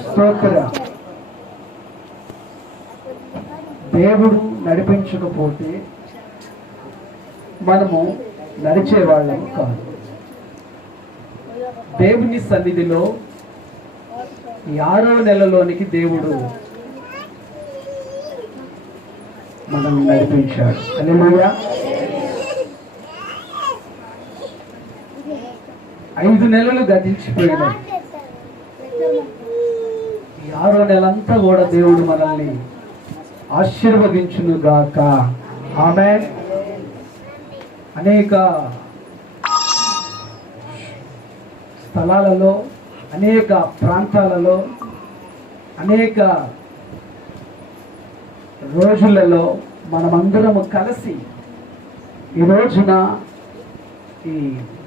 స్తోత్ర. దేవుడు నడిపించకపోతే మనము నడిచే వాళ్ళము కాదు. దేవుని సన్నిధిలో ఈ 6వ నెలలోనికి దేవుడు మనం నడిపించాడు. హల్లెలూయా. 5 నెలలు గతించిపోయినాయి. ఈ 6వ నెలంతా కూడా దేవుడు మనల్ని ఆశీర్వదించును గాక. ఆమేన్. అనేక స్థలాలలో, అనేక ప్రాంతాలలో, అనేక రోజులలో మనమందరము కలిసి ఈ రోజున ఈ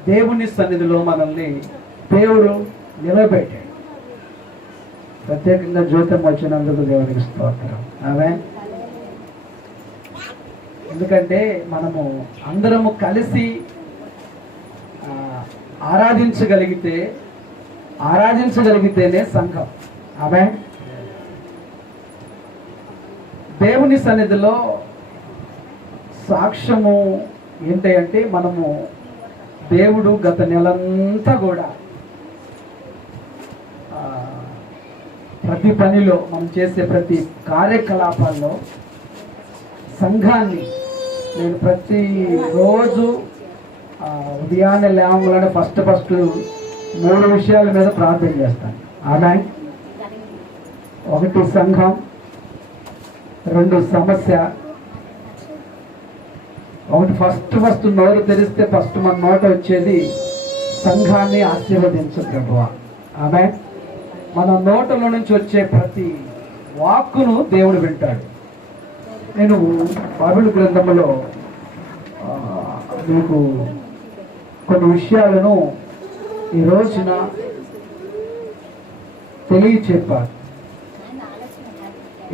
దేవుని సన్నిధిలో మనల్ని దేవుడు నిలబెట్టాడు. ప్రత్యేకంగా జ్యోతం వచ్చినందుకు దేవునికి స్తోత్రం. ఆమేన్. ఎందుకంటే మనము అందరము కలిసి ఆరాధించగలిగితేనే సంఘం. ఆమేన్. దేవుని సన్నిధిలో సాక్ష్యము ఏంటంటే మనము దేవుడు గత నెలంతా కూడా ప్రతి పనిలో, మనం చేసే ప్రతి కార్యకలాపాల్లో సంఘాన్ని నేను ప్రతిరోజు ఉదయాన్నే లేవగానే ఫస్ట్ 3 విషయాల మీద ప్రార్థన చేస్తాను. ఆమేన్. 1 సంఘం, 2 సమస్య. 1 ఫస్ట్ నోరు తెరిస్తే మన నోట వచ్చేది సంఘాన్ని ఆశీర్వదించు ప్రభువా. ఆమేన్. మన నోటలో నుంచి వచ్చే ప్రతి వాక్కును దేవుడు వింటాడు. నేను బైబిల్ గ్రంథంలో మీకు కొన్ని విషయాలను ఈ రోజున తెలియచెప్పాను.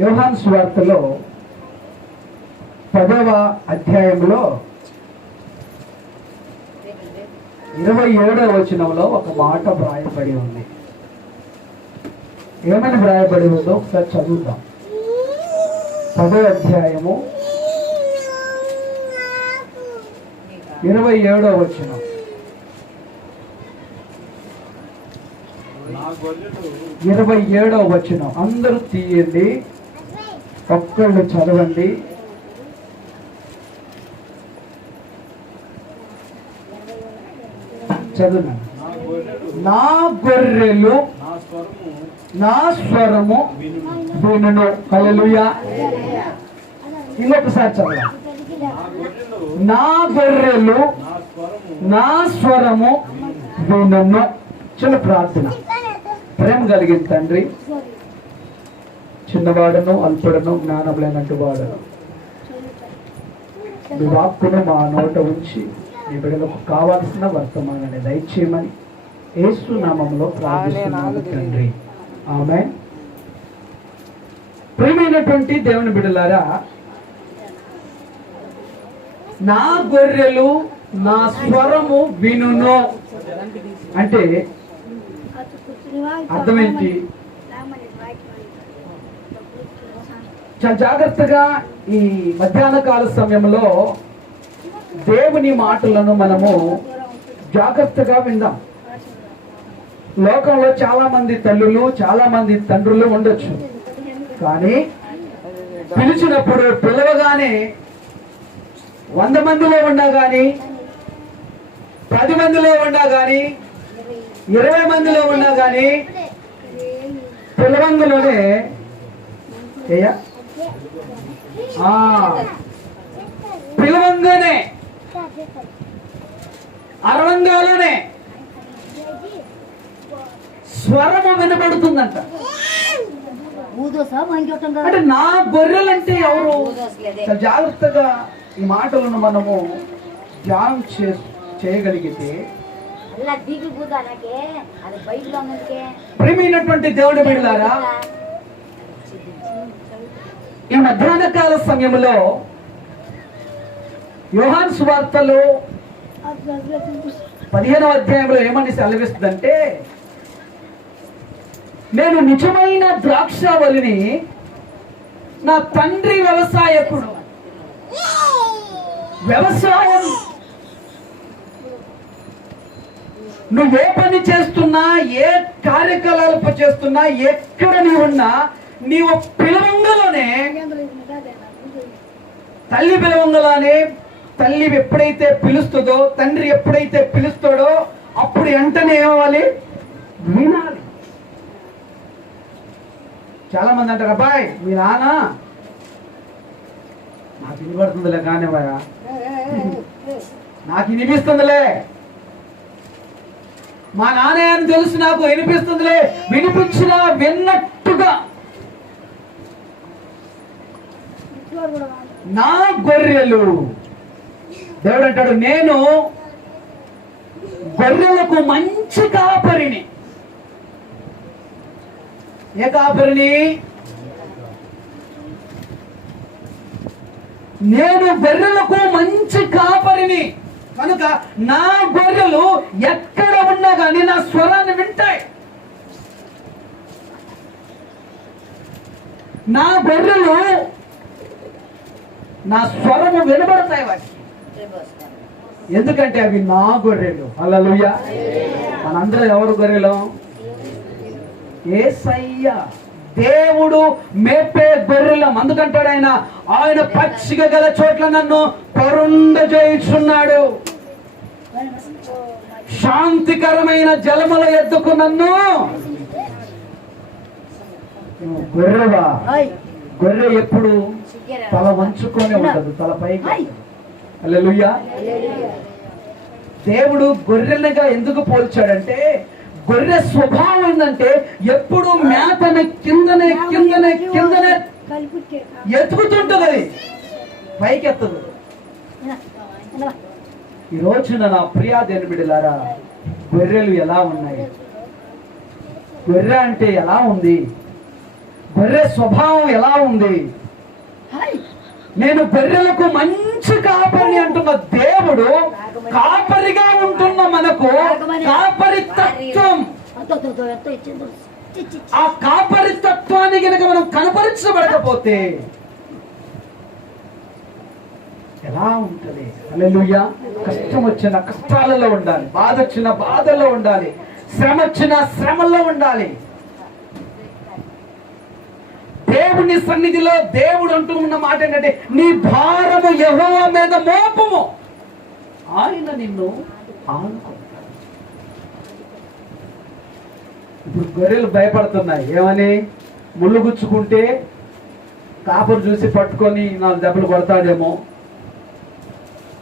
యోహాను సువార్తలో 10వ అధ్యాయంలో 27వ వచనంలో ఒక మాట వ్రాయబడి ఉంది. ఏమని వ్రాయబడి ఉందో ఒకసారి చదువుతాం. 10వ అధ్యాయము 27వ వచనం. 27వ వచనం అందరూ తీయండి, ఒక్కళ్ళు చదవండి. చదువు. నా గొర్రెలు నా స్వరము వినును. హల్లెలూయా. ఇంకొకసారి చదవండి. నా గొర్రెలు నా స్వరము వినును. చిన్న ప్రార్థన. ప్రేమ కలిగిన తండ్రి, చిన్నవాడను, అల్పుడను, జ్ఞానం లేనట్టు వాడను, మీ వాక్కును మా నోట ఉంచి మీ బిడ్డలకు కావాల్సిన వర్తమానాన్ని దయచేయమని యేసు నామములో ప్రార్థిస్తున్నాను తండ్రి. ఆమేన్. ప్రియమైనటువంటి దేవుని బిడ్డలారా, నా గొర్రెలు నా స్వరము వినును అంటే అర్థం ఏంటి? చాలా జాగ్రత్తగా ఈ మధ్యాహ్న కాల సమయంలో దేవుని మాటలను మనము జాగ్రత్తగా విందాం. లోకంలో చాలా మంది తల్లులు, చాలా మంది తండ్రులు ఉండొచ్చు, కానీ పిలిచినప్పుడు పిలవగానే 100 మందిలో ఉన్నా కానీ, 10 మందిలో ఉన్నా కానీ, 20 మందిలో ఉన్నా కానీ పిలవంగులోనే పిలవంగానే అరవంగాలోనే స్వరము వినబడుతుందంట. అంటే నా గొర్రెలంటే ఎవరు? జాగ్రత్తగా ఈ మాటలను మనము ధ్యానం చేయగలిగితే, ప్రియమైనటువంటి దేవుడి బిడ్డలారా, ఈ మధ్యాహ్న కాల సమయంలో యోహాను సువార్తలో 15వ అధ్యాయంలో ఏమని సెలవిస్తుందంటే, నేను నిజమైన ద్రాక్షావళిని, నా తండ్రి వ్యవసాయకుడు. వ్యవసాయం నువ్వే పని చేస్తున్నా, ఏ కార్యకలాపాలు చేస్తున్నా, ఎక్కడ నీవున్నా, నీవు పిలవంగలోనే, తల్లి పిలవంగలానే, తల్లి ఎప్పుడైతే పిలుస్తుందో, తండ్రి ఎప్పుడైతే పిలుస్తాడో అప్పుడు వెంటనే ఏమవ్వాలి? వినాలి. చాలా మంది అంటారు, అబ్బాయి మీ నాన్న నాకు వినబడుతుందిలే కానీ నాకు వినిపిస్తుందిలే, మా నాన్న అని తెలుసు, నాకు వినిపిస్తుందిలే. వినిపించినా విన్నట్టుగా నా గొర్రెలు, దేవుడు అంటాడు, నేను గొర్రెలకు మంచి కాపరిని. ఏ కాపరిని? నేను గొర్రెలకు మంచి కాపరిని. కనుక నా గొర్రెలు ఎక్కడ ఉన్నా కానీ నా స్వరాన్ని వింటాయి. నా గొర్రెలు నా స్వరము వినబడతాయి వాటికి. ఎందుకంటే అవి నా గొర్రెలు. హల్లెలూయా. మనందరం ఎవరు గొర్రెలు? యేసయ్య. దేవుడు మేపే గొర్రెలం. అందుకంటాడు ఆయన పచ్చిక గల చోట్ల నన్ను పరుండజేయుచున్నాడు, శాంతికరమైన జలముల ఎద్దుకు నన్ను. గొర్రెవా? గొర్రె ఎప్పుడు తల వంచుకొని ఉండదు, తల పైకి. హల్లెలూయా. దేవుడు గొర్రెలుగా ఎందుకు పోల్చాడంటే, గొర్రె స్వభావం ఏంటంటే ఎప్పుడు మేతని కిందనే కిందనే కిందనే ఎత్తుకుతుంటది, అది పైకి ఎత్తదు. ఈ రోజున నా ప్రియా దేవుని బిడ్డలారా, గొర్రెలు ఎలా ఉన్నాయి? గొర్రె అంటే ఎలా ఉంది? గొర్రె స్వభావం ఎలా ఉంది? నేను గొర్రెలకు మంచి కాపరిని అంటున్న దేవుడు, కాపరిగా ఉంటున్న మనకు కాపరి తత్వం, ఆ కాపరి తత్వాన్ని కనుక మనం కనపరచబడకపోతే ఎలా ఉంటది? హల్లెలూయా. కష్టం వచ్చిన కష్టాలలో ఉండాలి, బాధ వచ్చిన బాధల్లో ఉండాలి, శ్రమ వచ్చిన శ్రమల్లో ఉండాలి. దేవుని సన్నిధిలో దేవుడు అంటూ ఉన్న మాట ఏంటంటే, నీ భారము యెహోవా మీద మోపము, ఆయన నిన్ను ఆనుకుంటాడు. ఇప్పుడు గొర్రెలు భయపడుతున్నాయి. ఏమని? ముళ్ళు గుచ్చుకుంటే కాపరు చూసి పట్టుకొని 4 దెబ్బలు కొడతాడేమో.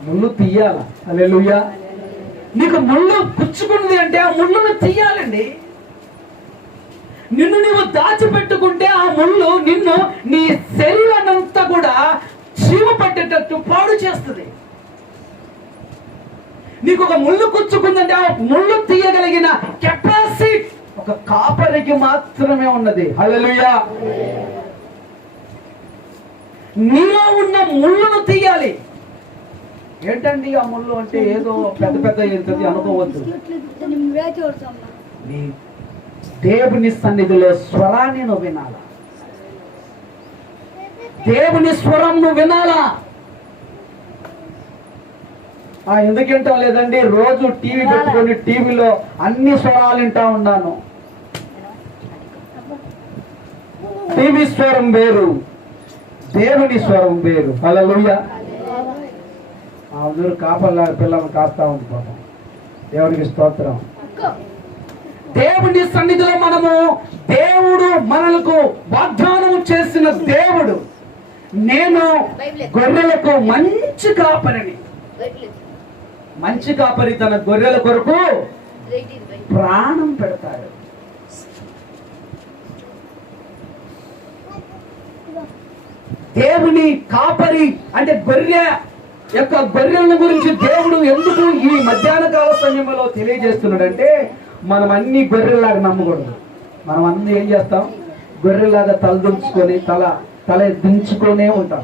ముళ్ళు తీయాల. హల్లెలూయా. నీకు ముళ్ళు గుచ్చుకుంది అంటే ఆ ముళ్ళును తీయాలండి. నిన్ను నీవు దాచిపెట్టుకుంటే ఆ ముళ్ళు నిన్ను, నీ శరీరాన్నంతా కూడా చీమ పట్టేటట్టు పాడు చేస్తుంది. నీకు ఒక ముళ్ళు గుచ్చుకుందంటే ఆ ముళ్ళు తీయగలిగిన కెపాసిటీ ఒక కాపరికి మాత్రమే ఉన్నది. హల్లెలూయా. నీలో ఉన్న ముళ్ళును తీయాలి. ఏంటండి ఆ ముళ్ళు అంటే? ఏదో పెద్ద పెద్ద ఏంటది అనుకోవద్దు. దేవుని సన్నిధిలో స్వరాన్ని నువ్వు వినాలా, దేవుని స్వరం నువ్వు వినాలా. ఎందుకు వింటాం లేదండి? రోజు టీవీ పెట్టుకొని టీవీలో అన్ని స్వరాలు వింటా ఉన్నాను. టీవీ స్వరం వేరు, దేవుని స్వరం వేరు. హల్లెలూయా. అందరూ కాపలా పిల్లలు కాస్తా ఉండిపోతాం. దేవునికి స్తోత్రం. దేవుని సన్నిధిలో మనము, దేవుడు మనకు వాగ్దానం చేసిన దేవుడు, నేను గొర్రెలకు మంచి కాపరిని. మంచి కాపరి తన గొర్రెల కొరకు ప్రాణం పెడతాడు. దేవుని కాపరి అంటే గొర్రెల గురించి దేవుడు ఎందుకు ఈ మధ్యాహ్న కాల సమయంలో తెలియజేస్తున్నాడంటే, మనం అన్ని గొర్రెల్లాగా నమ్మకూడదు. మనం అన్ని ఏం చేస్తాం? గొర్రెలాగా తలదించుకొని తల దించుకొనే ఉంటాం.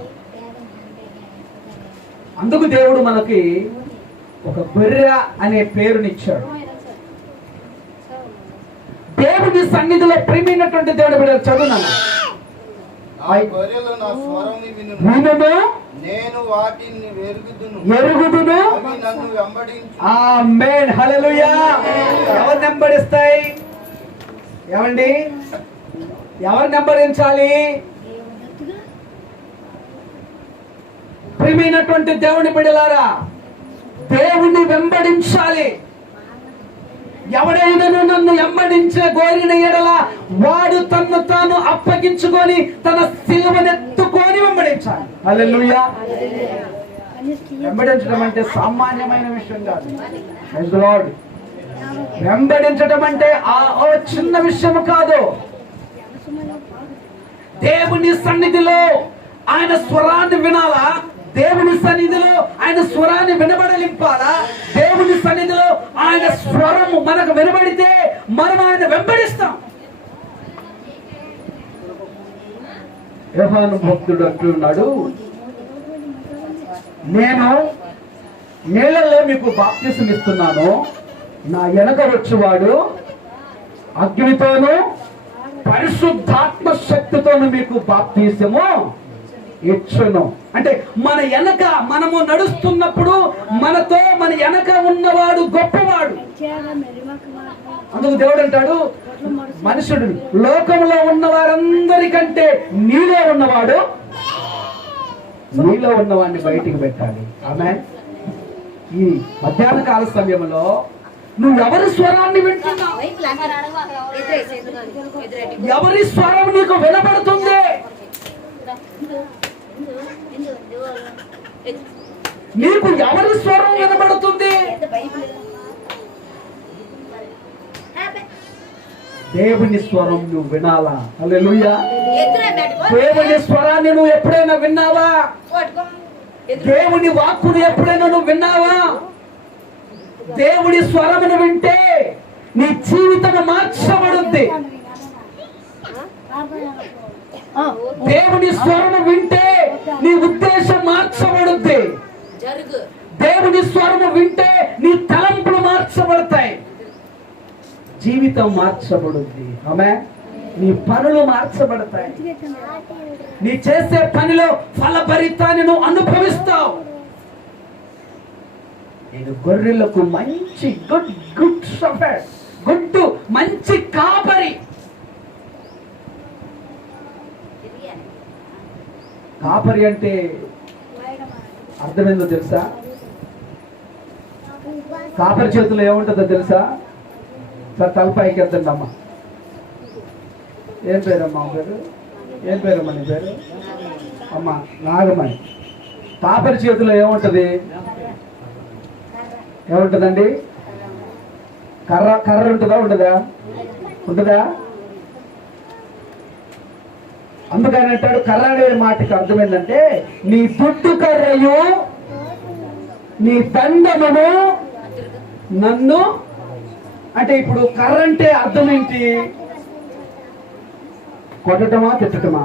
అందుకు దేవుడు మనకి ఒక గొర్రె అనే పేరునిచ్చాడు. దేవుని సన్నిధిలో ప్రియమైనటువంటి దేవుని బిడ్డలు చదువునాను. వినుము, నేను వాటిని ఎరుగుదును, అవి నన్ను వెంబడించు. ఆమేన్, హల్లెలూయా. ఎవరు వెంబడిస్తాయి? ఏమండి, ఎవరు వెంబడించాలి? ప్రియమైనటువంటి దేవుని బిడ్డలారా, దేవుణ్ణి వెంబడించాలి. ఎవడైనా నన్ను వెంబడించే కోరిన ఎడల వాడు తన్ను తాను అప్పగించుకొని తన సిలువనెత్తుకొని వెంబడించాలి. హల్లెలూయా. వెంబడించడం అంటే సామాన్యమైన విషయం కాదు. Praise the Lord. వెంబడించడం అంటే ఆ చిన్న విషయం కాదు. దేవుని సన్నిధిలో ఆయన స్వరాన్ని వినాలా? దేవుని సన్నిధిలో ఆయన స్వరాన్ని వినబడలింపాలా? దేవుని సన్నిధిలో ఆయన స్వరము మనకు వినబడితే మనం ఆయన వెంబడిస్తాం. యోహాను భక్తుడు అంటున్నాడు, నేను నీళ్ళల్లో మీకు బాప్తిసం ఇస్తున్నాను, నా వెనక వచ్చేవాడు అగ్నితోను పరిశుద్ధాత్మ శక్తితోను మీకు బాప్తిసము ఇచ్చును. అంటే మన వెనక మనము నడుస్తున్నప్పుడు మనతో మన వెనక ఉన్నవాడు గొప్పవాడు. అందుకు దేవుడు అంటాడు, మనుషుడు లోకంలో ఉన్న వారందరికంటే నీలో ఉన్నవాడు, నీలో ఉన్నవాడిని బయటికి పెట్టాలి. ఆమేన్. ఈ మధ్యాహ్న కాల సమయంలో నువ్వు ఎవరి స్వరాన్ని వింటున్నావు? ఎవరి స్వరం నీకు వినబడుతుంది? నీకు ఎవరి స్వరం వినబడుతుంది? దేవుని స్వరం నువ్వు వినాలా? హల్లెలూయా. దేవుని స్వరాన్ని నువ్వు ఎప్పుడైనా విన్నావా? దేవుని వాక్కును ఎప్పుడైనా నువ్వు విన్నావా? దేవుని స్వరమును వింటే నీ జీవితం మార్చబడుద్ది. దేవుని స్వరము వింటే నీ ఉద్దేశం మార్చబడుద్ది. దేవుని స్వరము వింటే నీ తలంపులు మార్చబడతాయి, జీవితం మార్చబడుద్ది. ఆమేన్. నీ పనులు మార్చబడతాయి. నీ చేసే పనిలో ఫలభరితాన్ని నువ్వు అనుభవిస్తావు. నేను గొర్రెలకు మంచి గుడ్ షెఫర్డ్, గుడ్డు మంచి కాపరి. కాపరి అంటే అర్థమైందో తెలుసా? కాపరి చేతిలో ఏముంటుందో తెలుసా? సార్ తలపైకి వెళ్తండి అమ్మ. ఏం పేరమ్మా పేరు? ఏం పేరమ్మా నీ పేరు? అమ్మ నాగమణి. కాపరి చేతిలో ఏముంటది? ఏముంటదండి? కర్ర ఉంటుందా? ఉంటుందా? అందుకని అంటాడు, కర్ర అనే మాటకి అర్థం ఏంటంటే నీ దుడ్డు కర్రయు నీ దండమును నన్ను. అంటే ఇప్పుడు కర్ర అంటే అర్థం ఏంటి? కొట్టటమా తిట్టటమా?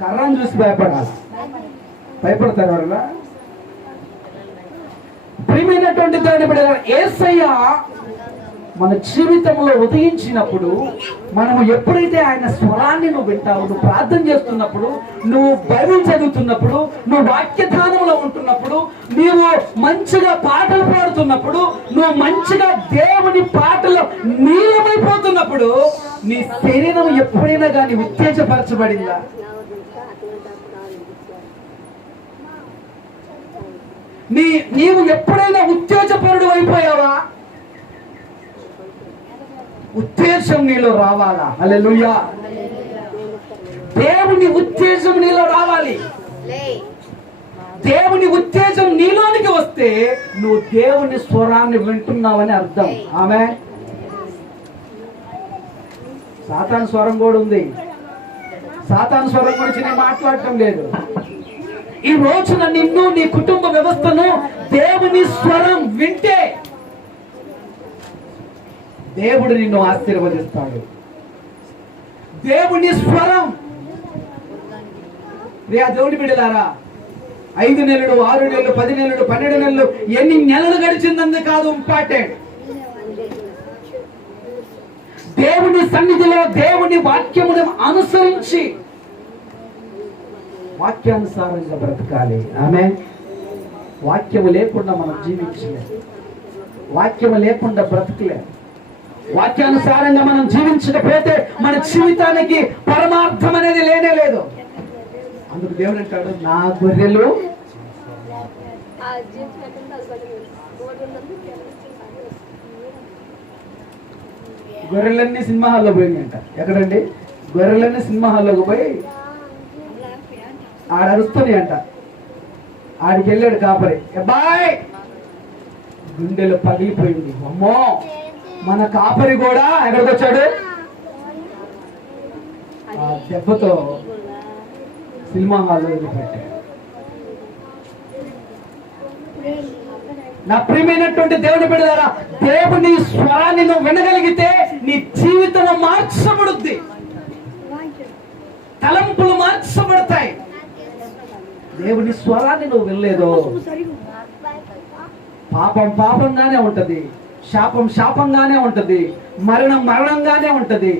కర్రను చూసి భయపడతారు ఎవరన్నా? ప్రియమైనటువంటి దాన్ని బట్టి యేసయ్య మన జీవితంలో ఉదయించినప్పుడు మనము ఎప్పుడైతే ఆయన స్వరాన్ని నువ్వు వింటావు, నువ్వు ప్రార్థన చేస్తున్నప్పుడు, నువ్వు బైబిల్ చదువుతున్నప్పుడు, నువ్వు వాక్యధానంలో ఉంటున్నప్పుడు, నీవు మంచిగా పాటలు పాడుతున్నప్పుడు, నువ్వు మంచిగా దేవుని పాటలో నీలమైపోతున్నప్పుడు నీ శరీరం ఎప్పుడైనా కానీ ఉత్తేజపరచబడిందా? నీవు ఎప్పుడైనా ఉత్తేజపరుడు అయిపోయావా? ఉత్తేజం నీలో రావాలా? హల్లెలూయా. దేవుని ఉత్తేజం నీలో రావాలి. దేవుని ఉత్తేజం నీలోనికి వస్తే నువ్వు దేవుని స్వరాన్ని వింటున్నావని అర్థం. ఆమేన్. సాతాను స్వరం కూడా ఉంది. సాతాను స్వరం గురించి నేను మాట్లాడటం లేదు. ఈ రోజున నిన్ను, నీ కుటుంబ వ్యవస్థను దేవుని స్వరం వింటే దేవుడు నిన్ను ఆశీర్వదిస్తాడు. దేవుని స్వరం. దేవుని బిడ్డలారా, 5 నెలలు, 6 నెలలు, 10 నెలలు, 12 నెలలు, ఎన్ని నెలలు గడిచిందని కాదు ఇంపార్టెంట్. దేవుని సన్నిధిలో దేవుని వాక్యమును అనుసరించి వాక్యానుసారంగా బ్రతకాలి. ఆమె వాక్యము లేకుండా మనం జీవించలేము, వాక్యము లేకుండా బ్రతకలేము. వాక్యానుసారంగా మనం జీవించకపోతే మన జీవితానికి పరమార్థం అనేది లేనే లేదు. అందుకు దేవుడు అంటాడు, నా గొర్రెలు గొర్రెలన్నీ సినిమా హాల్లో పోయినాయంట. ఎక్కడండి? గొర్రెలన్నీ సినిమా హాల్లోకి పోయి ఆడ అరుస్తున్నాయి అంట. ఆడికి వెళ్ళాడు కాపరి, అబ్బాయ్ గుండెలు పగిలిపోయింది. అమ్మో, మన కాపరి కూడా ఎక్కడికి వచ్చాడు? ఆ దెబ్బతో సినిమా హాల్లో వెళ్ళిపెట్టాడు. నా ప్రియమైనటువంటి దేవుని బిడ్డలారా, దేవుని స్వరాన్ని నువ్వు వినగలిగితే నీ జీవితం మార్చబడుద్ది, తలంపులు మార్చబడతాయి. దేవుని స్వరాన్ని నువ్వు వినలేదో పాపం పాపంగానే ఉంటది, శాపం శాపంగానే ఉంటది, మరణం మరణంగానే ఉంటది.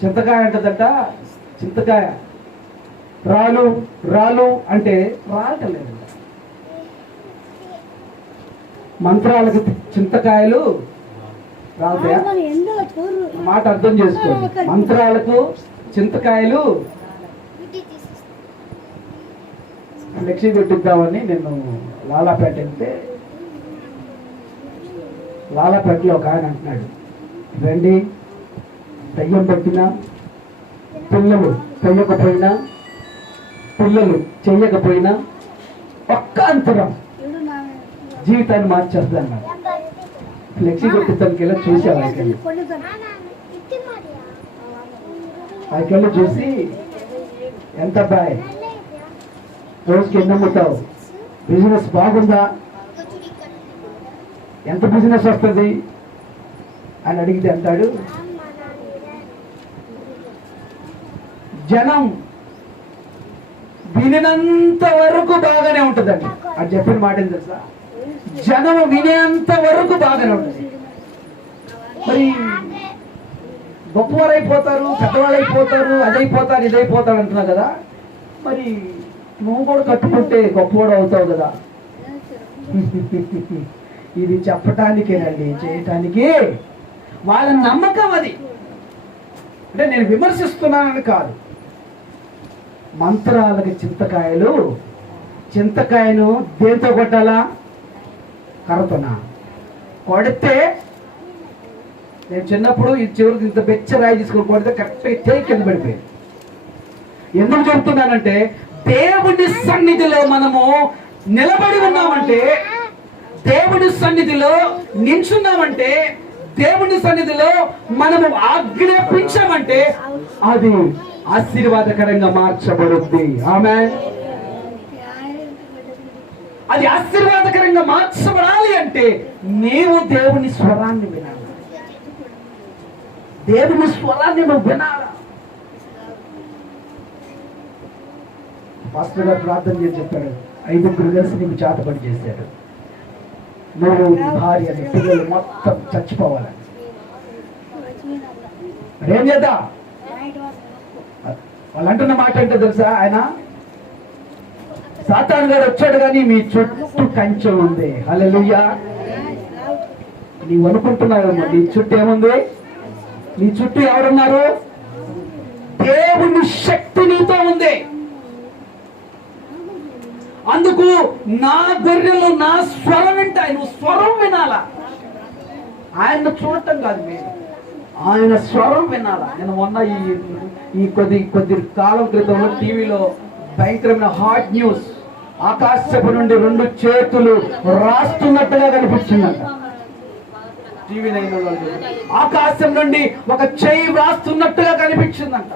చింతకాయ అంటదట, చింతకాయ రాలు రాలు అంటే రాలటలేదు. మంత్రాలకు చింతకాయలు రాలుతాయా? మాట అర్థం చేసుకోండి. మంత్రాలకు చింతకాయలు ఫ్లెక్సీ పెట్టిద్దామని నేను లాలాపేట వెళ్తే, లాలాపేటలో ఒక ఆయన అంటున్నాడు, రండి దయ్యం పట్టినా పిల్లలు చెయ్యకపోయినా, పిల్లలు చెయ్యకపోయినా ఒక్క అంతరం జీవితాన్ని మార్చేస్తాను. ఫ్లెక్సీ కొట్టిద్దానికి వెళ్ళి చూసావు, ఆయనకెళ్ళి చూసి, ఎంత అబ్బాయి రోజుకి ఎన్ని అమ్ముతావు, బిజినెస్ బాగుందా, ఎంత బిజినెస్ వస్తుంది అని అడిగితే అంటాడు, జనం వినేంత వరకు బాగానే ఉంటుందండి. అది చెప్పిన మాట ఏం తెలుసా? జనం వినేంత వరకు బాగానే ఉంటుంది. మరి గొప్పవారు అయిపోతారు, పెద్దవాళ్ళు అయిపోతారు, అదైపోతారు ఇదైపోతారు అంటున్నావు కదా, మరి నువ్వు కూడా కట్టుకుంటే గొప్పవాడు అవుతావు కదా. ఇది చెప్పటానికేనండి, చేయటానికి. వాళ్ళ నమ్మకం అది. అంటే నేను విమర్శిస్తున్నానని కాదు. మంత్రాలకు చింతకాయలు, చింతకాయను దేంతో కొట్టాలా? కర్రతోనా? కొడితే నేను చిన్నప్పుడు ఈ చివరికి ఇంత బెచ్చ రాయి తీసుకొని కొడితే కరెక్ట్గా చేయి కింద పడిపోయింది. ఎందుకు చెప్తున్నానంటే, దేవుని సన్నిధిలో మనము నిలబడి ఉన్నామంటే, దేవుని సన్నిధిలో నించున్నామంటే, దేవుని సన్నిధిలో మనము ఆజ్ఞాపించామంటే అది ఆశీర్వాదకరంగా మార్చబడుద్ది. ఆమేన్. అది ఆశీర్వాదకరంగా మార్చబడాలి అంటే నీవు దేవుని స్వరాన్ని వినాలి, దేవుని స్వరాన్ని నువ్వు వినాలి. పాస్టర్ గారు ప్రార్థన చేసి చెప్పాడు, 5 కలిసి నీకు చేతపడి చేశాడు, నువ్వు భార్య పిల్లలు మొత్తం చచ్చిపోవాలని. ఏం చేద్దాం? వాళ్ళు అంటున్న మాట ఏంటో తెలుసా? ఆయన సాతాను గారు వచ్చాడు కానీ మీ చుట్టూ కంచె ఉంది. హల్లెలూయా. నీవు అనుకుంటున్నావేమో నీ చుట్టూ ఏముంది? నీ చుట్టూ ఎవరున్నారు? దేవుని శక్తి నీతో ఉంది. అందుకు నా గొర్రెలు నా స్వరం వింటాయి. నువ్వు స్వరం వినాలా, ఆయన చూడటం కాదు, మీరు ఆయన స్వరం వినాలా. నేను మొన్న ఈ కొద్ది కాలం క్రితంలో టీవీలో భయంకరమైన హాట్ న్యూస్, ఆకాశపు నుండి 2 చేతులు రాస్తున్నట్టుగా కనిపించిందంట. టీవీ 9 వాళ్ళు ఆకాశం నుండి ఒక చెయ్యి రాస్తున్నట్టుగా కనిపించిందంట.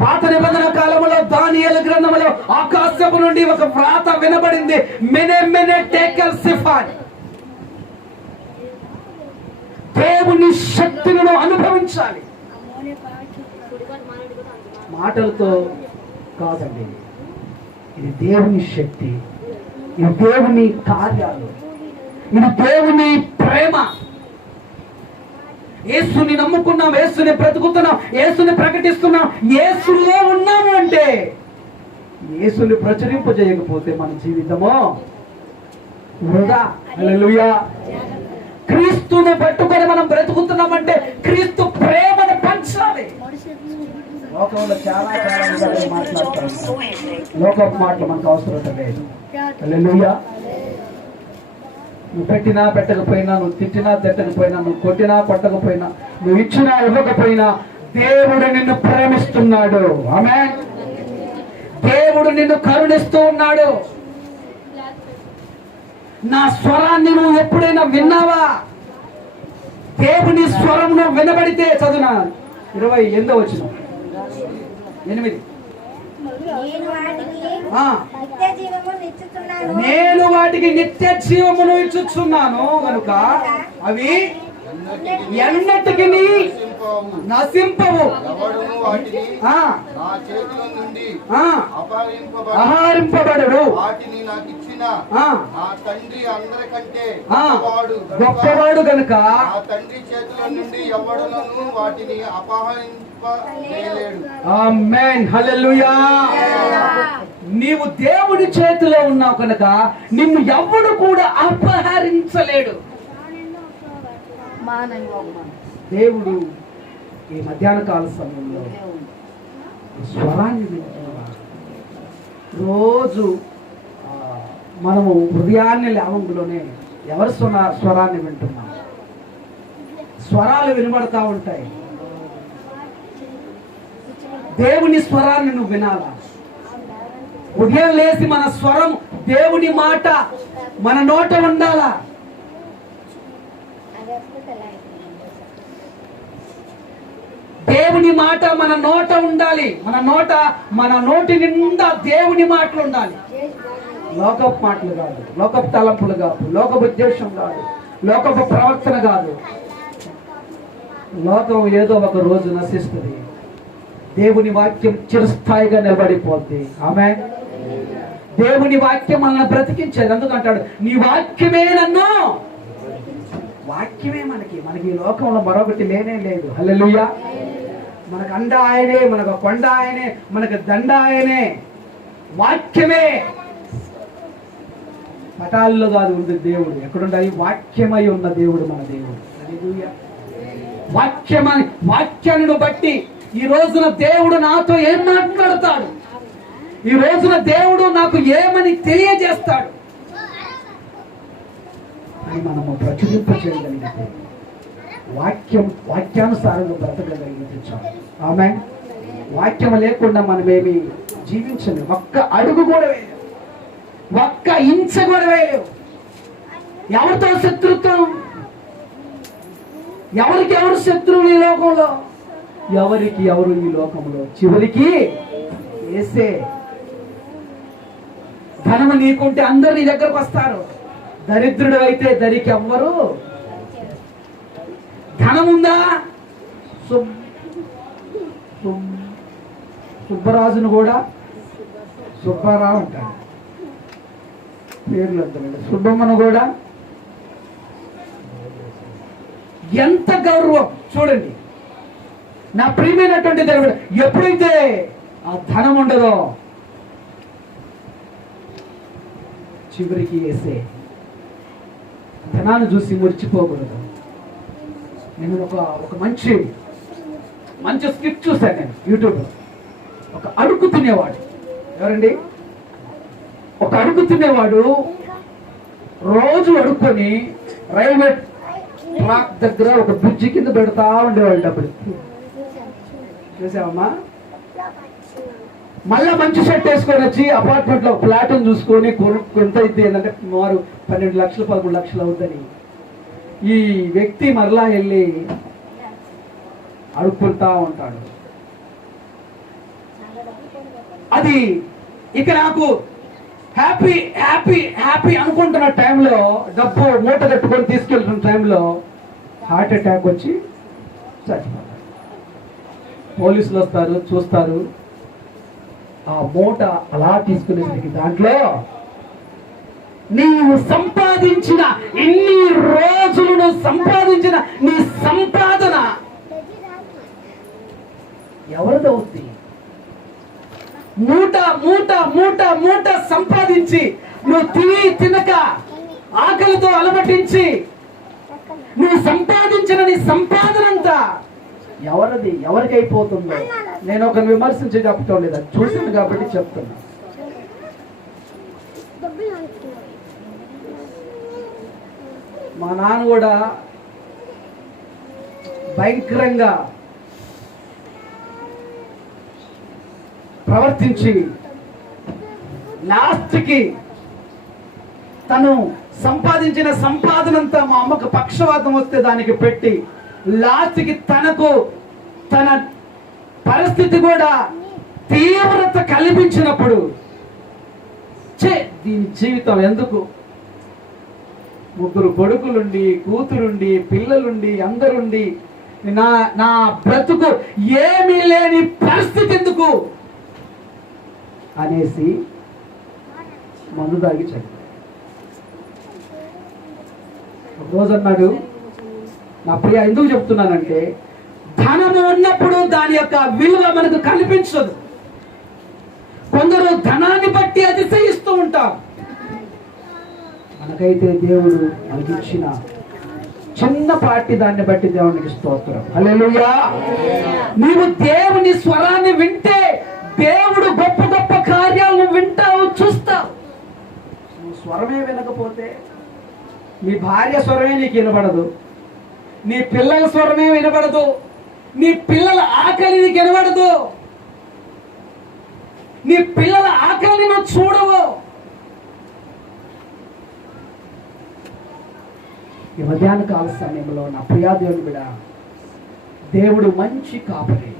పాత నిబంధన కాలంలో దానియేలు గ్రంథంలో ఆకాశపు నుండి ఒక వ్రాత వినబడింది, మెనే మెనే టేకెల్ సిఫాన్. దేవుని శక్తిని అనుభవించాలి, మాటలతో కాదండి. ఇది దేవుని శక్తి, ఇది దేవుని కార్యాలు, ఇది దేవుని ప్రేమ. యేసుని నమ్ముకున్నాం, యేసుని బ్రతుకుతున్నాం, యేసుని ప్రకటిస్తున్నాం, యేసులో ఉన్నాము అంటే యేసుని ప్రచురింపజేయకపోతే మన జీవితము వృధా. హల్లెలూయా. క్రీస్తుని పట్టుకొని మనం బ్రతుకుతున్నామంటే క్రీస్తు ప్రేమను పంచాలి. లోకంలో చాలా మాట్లాడతారు, లోకపు మాటలు మనకు అవసరం లేదు. హల్లెలూయా. నువ్వు పెట్టినా పెట్టకపోయినా, నువ్వు తిట్టినా తిట్టకపోయినా, నువ్వు కొట్టినా కొట్టకపోయినా, నువ్వు ఇచ్చినా ఇవ్వకపోయినా దేవుడు నిన్ను ప్రేమిస్తున్నాడు. ఆమేన్. దేవుడు నిన్ను కరుణిస్తూ ఉన్నాడు. నా స్వరాన్ని నువ్వు ఎప్పుడైనా విన్నావా? దేవుని స్వరం నువ్వు వినబడితే, చదువునా 28వ వచనం 8. నేను వాటికి నిత్య జీవమును ఇచ్చుచున్నాను కనుక అవి ఎన్నటికి నశింపవు. అపహరింపబడడు. గొప్పవాడు కనుక తండ్రి చేతుల నుండి ఎవడునూ వాటిని అపహరింపలేడు. ఆమేన్. హల్లెలూయా. నీవు దేవుడి చేతిలో ఉన్నావు కనుక నిన్ను ఎవడు కూడా అపహరించలేడు. దేవుడు ఈ మధ్యాహ్న కాల సమయంలో స్వరాన్ని వింటున్నా. రోజు మనము హృదయాన్ని లేవంగులోనే ఎవరి స్వరాన్ని వింటున్నాం. స్వరాలు వినబడతా ఉంటాయి. దేవుని స్వరాన్ని నువ్వు వినాలా? ఉదయం లేచి మన స్వరం, దేవుని మాట మన నోట ఉండాలా? దేవుని మాట మన నోట ఉండాలి. మన నోటి నిండా దేవుని మాటలు ఉండాలి. లోకపు మాటలు కాదు, లోకపు తలంపులు కాదు, లోకపు ఉద్దేశం కాదు, లోకపు ప్రవర్తన కాదు. లోకం ఏదో ఒక రోజు నశిస్తుంది. దేవుని వాక్యం చిరస్థాయిగా నిలబడిపోద్ది. ఆమేన్. దేవుని వాక్యం మనల్ని బ్రతికించేది. అందుకంటాడు, నీ వాక్యమే నన్ను. వాక్యమే మనకి ఈ లోకంలో మరొకటి లేనే లేదు. హల్లెలూయా. మనకు అండ ఆయనే, మనకు కొండ ఆయనే, మనకు దండ ఆయనే. వాక్యమే. పటాల్లో కాదు ఉంది దేవుడు. ఎక్కడుండాలి? వాక్యమై ఉన్న దేవుడు మన దేవుడు. హల్లెలూయా. వాక్యాన్ని బట్టి ఈ రోజున దేవుడు నాతో ఏం మాట్లాడతాడు, ఈ రోజున దేవుడు నాకు ఏమని తెలియజేస్తాడు అని మనము ప్రచురింప చేయగలిగితే, వాక్యానుసారంగా బ్రతకగలిగితే చాలు. ఆమేన్. వాక్యం లేకుండా మనమేమి జీవించలేము. ఒక్క అడుగు కూడా వేయలేము, ఒక్క ఇంచ కూడా వేయలేము. ఎవరితో శత్రుత్వం? ఎవరికి ఎవరు శత్రువులు ఈ లోకంలో? ఎవరికి ఎవరు ఈ లోకంలో? చివరికి యేసే. ధనము నీకుంటే అందరు నీ దగ్గరకు వస్తారు. దరిద్రుడు అయితే దరికి ఎవ్వరు. ధనముందా? సుబ్బరాజును కూడా సుబ్బారావు అంటాడు. పేర్లు అంటాడు. సుబ్బమ్మను కూడా. ఎంత గౌరవం చూడండి. నా ప్రియమైనటువంటి దేవుడు, ఎప్పుడైతే ఆ ధనం ఉండదో చివరికి వేసే. ధనాన్ని చూసి మురిచిపోకూడదు. నేను ఒక మంచి స్క్రిప్ట్ చూశాను నేను యూట్యూబ్లో. ఒక అడుగు తినేవాడు. ఎవరండి? ఒక అడుగు తినేవాడు రోజు అడుక్కొని రైల్వే ట్రాక్ దగ్గర ఒక బ్రిడ్జి కింద పెడతా ఉండేవాళ్ళు డబ్బులు. చూసావమ్మా? మళ్ళా మంచి షర్ట్ వేసుకొని వచ్చి అపార్ట్మెంట్ లో ఫ్లాట్ చూసుకొని ఎంత అయితే ఏంటంటే సుమారు 12 లక్షలు 13 లక్షలు అవుతుంది. ఈ వ్యక్తి మరలా వెళ్ళి అడుక్కుంటా ఉంటాడు. అది ఇక నాకు హ్యాపీ హ్యాపీ హ్యాపీ అనుకుంటున్న టైంలో, డబ్బు మూట కట్టుకొని తీసుకెళ్తున్న టైంలో హార్ట్ అటాక్ వచ్చి చచ్చిపోతాడు. పోలీసులు వస్తారు, చూస్తారు. ఆ మూట అలా తీసుకునేసరికి దాంట్లో నీవు సంపాదించిన ఇన్ని రోజులు నువ్వు సంపాదించిన నీ సంపాదన ఎవరిదవుద్ది? మూట మూట మూట మూట సంపాదించి నువ్వు తినక ఆకలితో అలమటించి నువ్వు సంపాదించిన నీ సంపాదన అంతా ఎవరిది, ఎవరికైపోతుందో? నేను ఒక విమర్శించి చెప్పటం లేదా, చూసాను కాబట్టి చెప్తున్నా. మా నాన్న కూడా భయంకరంగా ప్రవర్తించి లాస్ట్కి తను సంపాదించిన సంపాదనంతా మా అమ్మకు పక్షవాతం వస్తే దానికి పెట్టి లాస్ట్కి తనకు తన పరిస్థితి కూడా తీవ్రత కల్పించినప్పుడు దీని జీవితం ఎందుకు? ముగ్గురు కొడుకులుండి, కూతురుండి, పిల్లలుండి, అందరుండి నా బ్రతుకు ఏమీ లేని పరిస్థితి ఎందుకు అనేసి మందు తాగి చనిపోయాడు. ఒకరోజు అన్నాడు, నా ప్రియ ఎందుకు చెప్తున్నానంటే, ధనము ఉన్నప్పుడు దాని యొక్క విలువ మనకు కనిపించదు. కొందరు ధనాన్ని బట్టి అతిశయిస్తూ ఉంటారు. మనకైతే దేవుడు మనకిచ్చిన చిన్నపాటి దాన్ని బట్టి దేవునికి స్తోత్రం. హల్లెలూయా. నీవు దేవుని స్వరాన్ని వింటే దేవుడు గొప్ప గొప్ప కార్యాలను వింటావు, చూస్తావు. నువ్వు స్వరమే వినకపోతే నీ భార్య స్వరమే నీకు వినబడదు, నీ పిల్లల స్వరమే వినబడదు, నీ పిల్లల ఆకలి నీకు వినబడదు, నీ పిల్లల ఆకలిని నువ్వు చూడవు. ఈ మధ్యాహ్న కాల సమయంలో నా ప్రియా దేవుని బిడ్డ, దేవుడు మంచి కాపరి.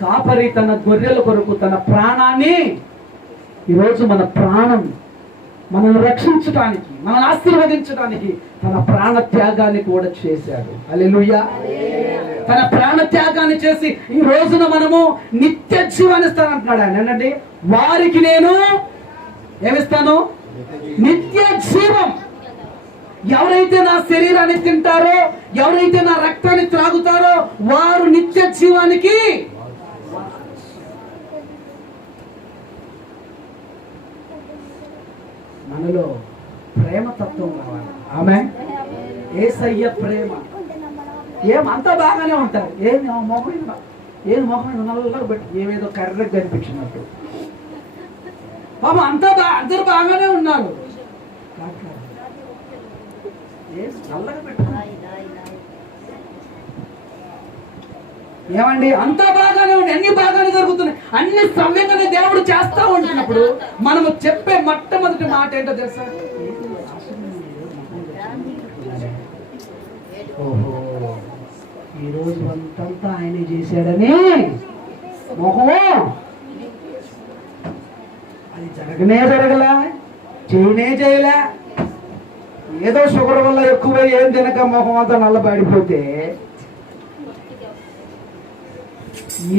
కాపరి తన గొర్రెల కొరకు తన ప్రాణాన్ని, ఈరోజు మన ప్రాణం మనల్ని రక్షించడానికి, మనల్ని ఆశీర్వదించడానికి తన ప్రాణ త్యాగాన్ని కూడా చేశాడు. హల్లెలూయా. తన ప్రాణ త్యాగాన్ని చేసి ఈ రోజున మనము నిత్య జీవాన్ని ఇస్తానంటున్నాడు ఆయన. ఏంటంటే, వారికి నేను ఏమిస్తాను? నిత్య జీవం. ఎవరైతే నా శరీరాన్ని తింటారో, ఎవరైతే నా రక్తాన్ని త్రాగుతారో వారు నిత్య జీవానికి. మనలో ప్రేమ తత్వం కావాలి. ఆమె యేసయ్య ప్రేమ. అంతా బాగానే ఉంటారు, ఏది మొహం నల్లగా పెట్టి ఏమేదో కర్రగా కనిపించినట్టు. పాపం అందరు బాగానే ఉన్నారు, నల్లగా పెట్టుకున్నారు. ఏమండి, అంతా బాగానే ఉంది, అన్ని బాగానే జరుగుతున్నాయి, అన్ని సవ్యంగానే దేవుడు చేస్తా ఉంటున్నప్పుడు మనము చెప్పే మొట్టమొదటి మాట ఏంటో తెలుసా? ఓహో, ఈ రోజు అంతా ఆయన చేశాడని మొహము అది జరగలే, చేయలే. ఏదో షుగర్ వల్ల ఎక్కువ ఏం తినక మొహం అంతా నల్లబడిపోతే,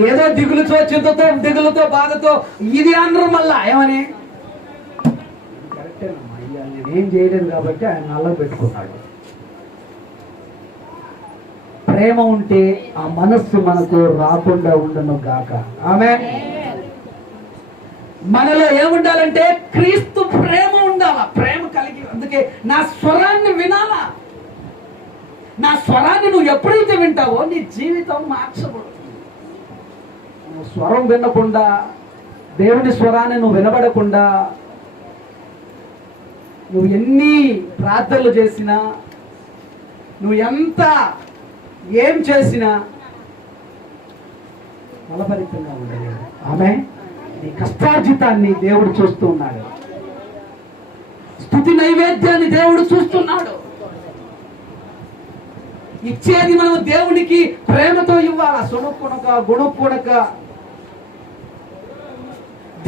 ఏదో దిగులుతో చింతతో దిగులుతో బాధతో ఇది అనరు. మళ్ళా ఏమని, కరెక్టేనమ్మా, నేనేం చేయలేదు కాబట్టి ఆయన నల్ల పెట్టుకున్నాడు. ప్రేమ ఉంటే ఆ మనస్సు మనకు రాకుండా ఉండను గాక. ఆమేన్. మనలో ఏముండాలంటే క్రీస్తు ప్రేమ ఉండాలా, ప్రేమ కలిగి. అందుకే నా స్వరాన్ని వినాలా. నా స్వరాన్ని నువ్వు ఎప్పుడైతే వింటావో నీ జీవితం మార్చబడుతుంది. నువ్వు స్వరం వినకుండా, దేవుని స్వరాన్ని నువ్వు వినబడకుండా నువ్వు ఎన్ని ప్రార్థనలు చేసినా, నువ్వు ఎంత ఏం చేసినా ఫలభరితంగా ఉండలేదు. ఆమె నీ కష్టార్జితాన్ని దేవుడు చూస్తూ ఉన్నాడు, స్తుతి నైవేద్యాన్ని దేవుడు చూస్తున్నాడు. ఇచ్చేది మనం దేవునికి ప్రేమతో ఇవ్వాలా, సుణుకునక గుణకునక.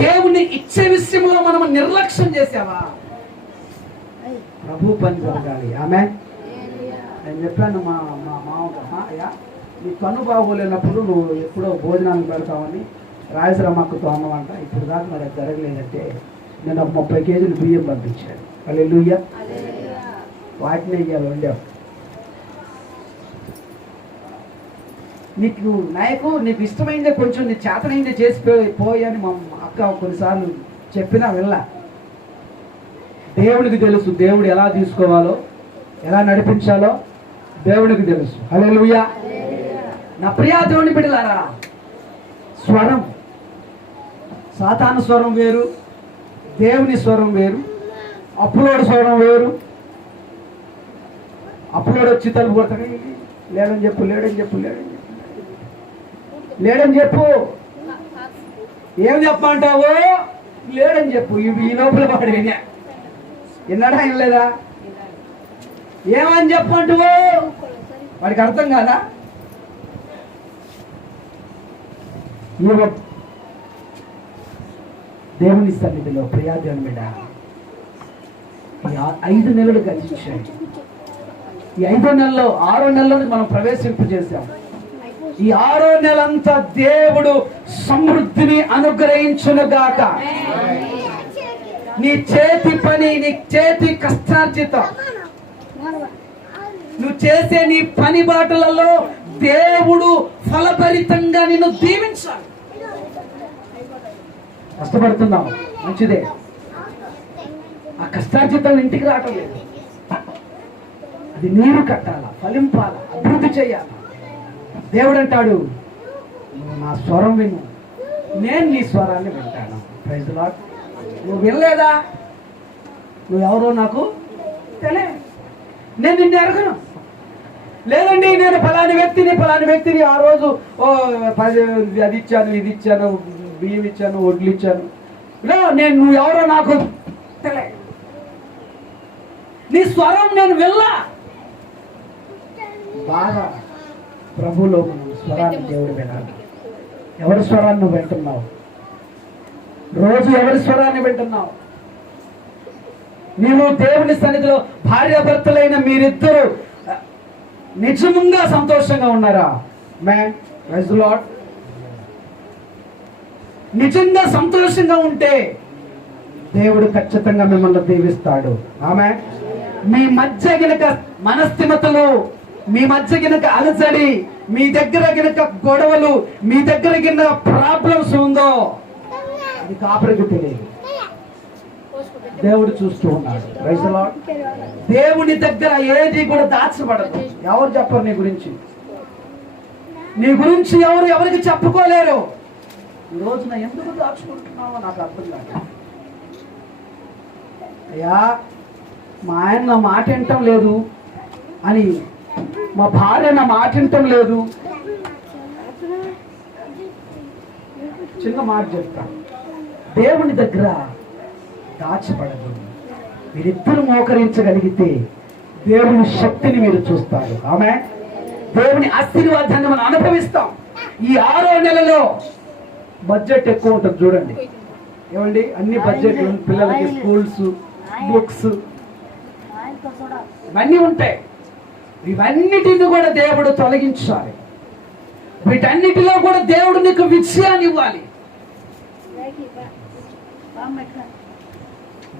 దేవుని ఇచ్చే విషయంలో మనం నిర్లక్ష్యం చేసావా? ప్రభు పని జరగాలి. ఆమె నేను చెప్పాను మా మామయ్య, నీ కన్ను బాగోలేనప్పుడు నువ్వు ఎప్పుడో భోజనాలు పెడతావని రాయసరమ్మక్కతో అన్నమాట. ఇప్పుడు దాకా మరి జరగలేదంటే నేను ఒక 30 కేజీలు బియ్యం పంపించాను. హల్లెలూయా. వాటిని ఇయ్యాలి వండాం. నీకు ఇష్టమైందే కొంచెం నీ చేతనైందే చేసి పోయి అని మా అక్క కొన్నిసార్లు చెప్పినా వెళ్ళా. దేవునికి తెలుసు దేవుడు ఎలా తీసుకోవాలో, ఎలా నడిపించాలో దేవునికి తెలుసు. హల్లెలూయా. నా ప్రియా దేవుని బిడ్డలారా, స్వరం, సాతాను స్వరం వేరు, దేవుని స్వరం వేరు, అప్పులోడు స్వరం వేరు. అప్పులోడు వచ్చి తలుపు కొడతాడు, లేడని చెప్పు, లేడని చెప్పు, లేడని చెప్పు, లేడని చెప్పు. ఏం చెప్పమంటావు? లేడని చెప్పు. ఈ లోపల వాడు విన్నాడా వినలేదా? ఏమని చెప్పంటావు? వాడికి అర్థం కాదా? దేవుని సన్నిధిలో ప్రియాదేవుని బిడ్డ, ఈ 5 నెలలు గతించాయి. ఈ 5వ నెలలో 6వ నెలలో మనం ప్రవేశింపజేశాం. ఈ 6వ నెలంతా దేవుడు సమృద్ధిని అనుగ్రహించునుగాక. నీ చేతి పని, నీ చేతి కష్టార్జితం, నువ్వు చేసే నీ పని బాటలలో దేవుడు ఫలభరితంగా నిన్ను దీవించాలి. కష్టపడుతున్నావు, మంచిదే. ఆ కష్టార్జితం ఇంటికి రావటం లేదు. అది నీరు కట్టాల, ఫలింపాల, అభివృద్ధి చేయాలి. దేవుడు అంటాడు, నువ్వు నా స్వరం విను, నేను నీ స్వరాన్ని వింటాను. Praise the Lord. నువ్వు వినలేదా? నువ్వెవరో నాకు తెలియదు, నేను నిన్ను ఎరగను. లేదండి, నేను ఫలాని వ్యక్తిని ఆ రోజు అది ఇచ్చాను, ఇది ఇచ్చాను, బియ్యం ఇచ్చాను, వడ్లు ఇచ్చాను. నువ్వు ఎవరో నాకు తెలియదు. నీ స్వరం నేను వెళ్ళా. బాగా ప్రభులో మనం స్వరాన్ని దేవుడు వినాలి. ఎవరి స్వరాన్ని నువ్వు వింటున్నావు? రోజు ఎవరి స్వరాన్ని వింటున్నావు? నీవు దేవుని సన్నిధిలో భార్యాభర్తలైన మీరిద్దరూ నిజంగా సంతోషంగా ఉన్నారా? Man, praise the Lord. నిజంగా సంతోషంగా ఉంటే దేవుడు ఖచ్చితంగా మిమ్మల్ని దీవిస్తాడు. ఆమె మీ మధ్య గినక మనస్థిమతలు, మీ మధ్య గినక అలజడి, మీ దగ్గర గినక గొడవలు, మీ దగ్గర గినక ప్రాబ్లమ్స్ ఉందో అది కాపరికి తెలియదు. దేవుడు చూస్తూ ఉన్నాడు. Praise the Lord. దేవుని దగ్గర ఏది కూడా దాచబడదు. ఎవరు చెప్పరు నీ గురించి. నీ గురించి ఎవరికి చెప్పుకోలేరు. ఈ రోజున ఎందుకు దాచుకుంటున్నావో నాకు అర్థం కాదు. అయ్యా, మా ఆయన నా మాట వినటం లేదు అని, మా భార్య నా మాట వినటం లేదు. చిన్న మాట చెప్తా, దేవుని దగ్గర దాచబడదు. మీరిద్దరు మోకరించగలిగితే దేవుని శక్తిని మీరు చూస్తారు. ఆమె దేవుని ఆశీర్వాదాన్ని మనం అనుభవిస్తాం. ఈ 6వ నెలలో బడ్జెట్ ఎక్కువ ఉంటుంది చూడండి. ఏమండి, అన్ని బడ్జెట్, పిల్లలకి స్కూల్స్, బుక్స్, ఇవన్నీ ఉంటాయి. ఇవన్నిటిని కూడా దేవుడు తొలగించాలి. వీటన్నిటిలో కూడా దేవుడు నీకు విజయాన్ని ఇవ్వాలి.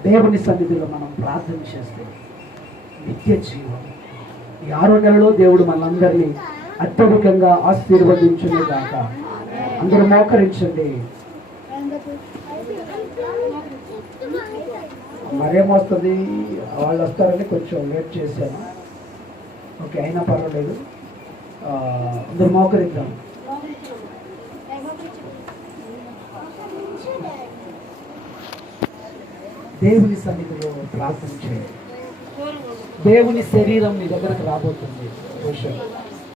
దేవుని సన్నిధిలో మనం ప్రార్థన చేస్తే నిత్య జీవం. ఈ 6వ నెలలో దేవుడు మనందరినీ అత్యధికంగా ఆశీర్వదించునే గాక. అందరూ మోకరించండి. మరేమొస్తుంది, వాళ్ళు వస్తారని కొంచెం వెయిట్ చేశాను. ఓకే, అయినా పర్వాలేదు. అందరూ మోకరిద్దాం. దేవుని సన్నిధిలో ప్రార్థన చేయండి. దేవుని శరీరం మీ దగ్గరకు రాబోతుంది.